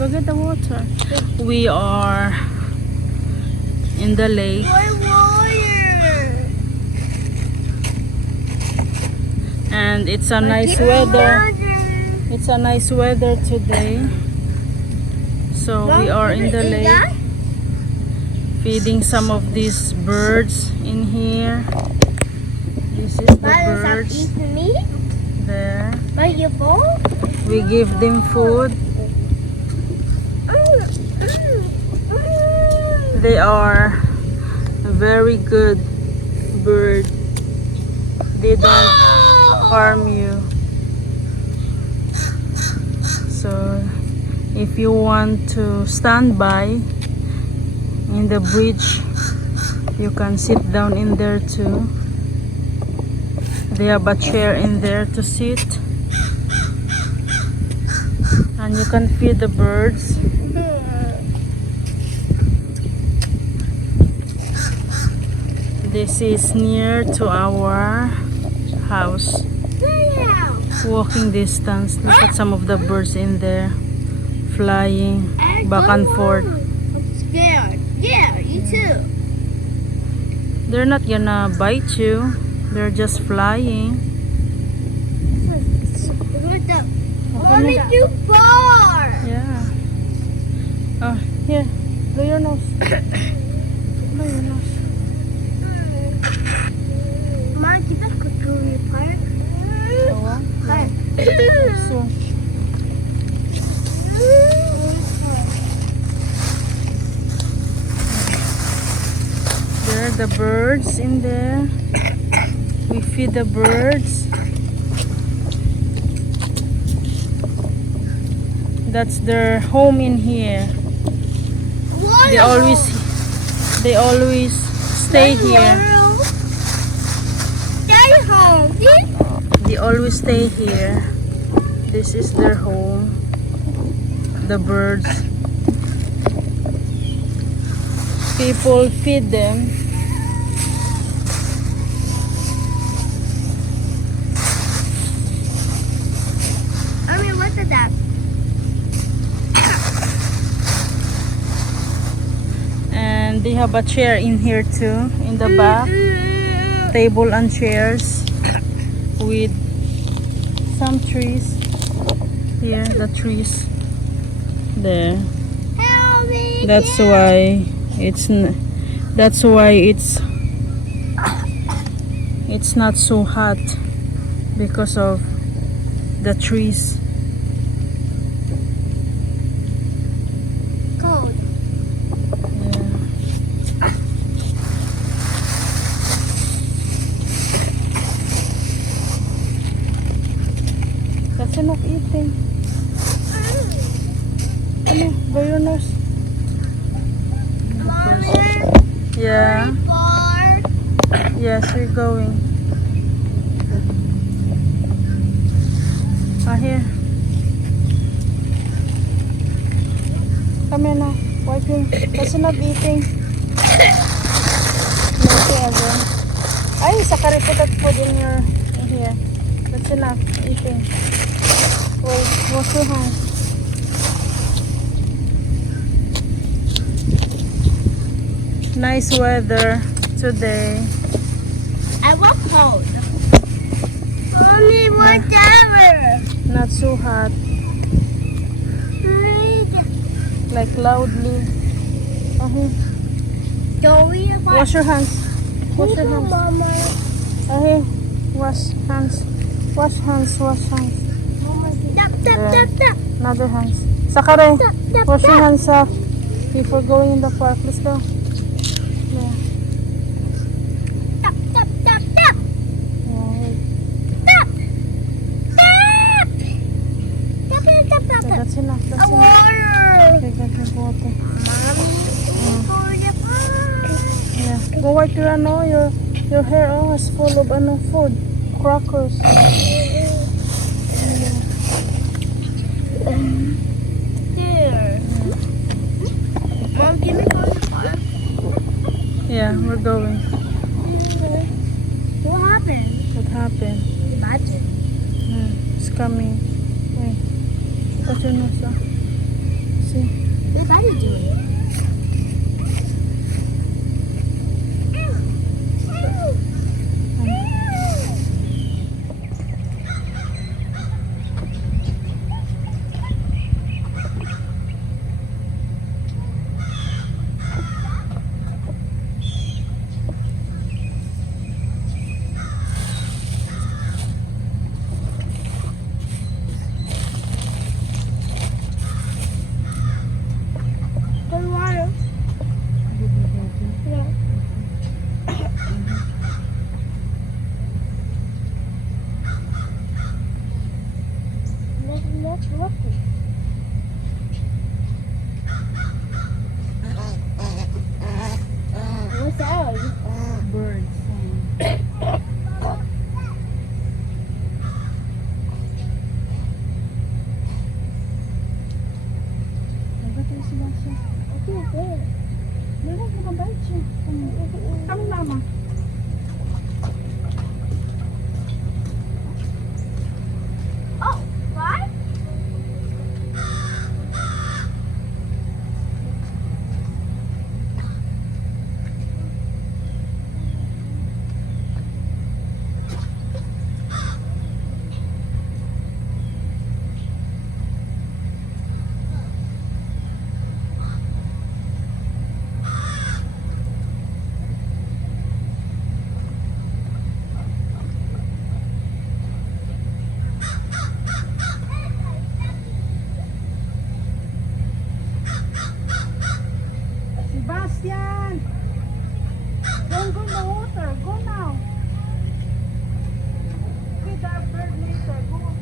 Look at the water. We are in the lake. And it's a nice weather. It's a nice weather today. So we are in the lake feeding some of these birds in here. This is the birds there. We give them food. They are a very good bird. They don't harm you. So if you want to stand by in the bridge, you can sit down in there too. They have a chair in there to sit, and you can feed the birds. This is near to our house. Walking distance. Look at some of the birds in there flying back and forth. I'm scared. Yeah, you too. They're not gonna bite you. They're just flying. Only too far. Yeah. Oh, here. Blow your nose. Blow your nose. Mom, kita ke park? Oh, Park. so. There are the birds in there. We feed the birds. That's their home in here. They always stay here. Stay home. They always stay here. This is their home. The birds. People feed them. I mean, what is that? And they have a chair in here too, in the back. Table and chairs with some trees. Here, the trees there. Help me. That's why it's not so hot, because of the trees. Cold. Yeah. That's enough eating. Come here, blow your nose. Yeah. Far. Yes, we're going. Here. Come here now. Wiping. That's enough eating. Nothing again. Ay, sakari put that food in here. That's enough eating. Wait, wash your hands. Nice weather today. I want cold. Only whatever. Not so hot. Like loudly. Don't we have Wash your hands. Wash your hands. Mama. Wash hands. Wash hands. Wash hands. Tap, tap, tap, tap. Another hands. Sakare. Tap, tap, Wash your tap. hands off before going in the park. Let's go. Yeah. Tap, tap, tap, tap. Yeah. Tap. Tap. Tap, tap, tap, tap. Okay, that's enough. That's enough. Water. Okay, drink water. For the park. Yeah. Go wipe your your hair is full of food. Crackers. There. Mom, can we go to the park? Yeah, we're going. What happened? What happened? Imagine. It's coming. Wait. What's your nose? see. What are you doing? Cold water. Yeah. Let's look. What's that? Birds. Nagkatayo si Basha. Okay, good. Dali, nakabait siya. Come, mama. Oh, what? Sebastian! Don't go in the water. Go now. Feed that bird later. Go.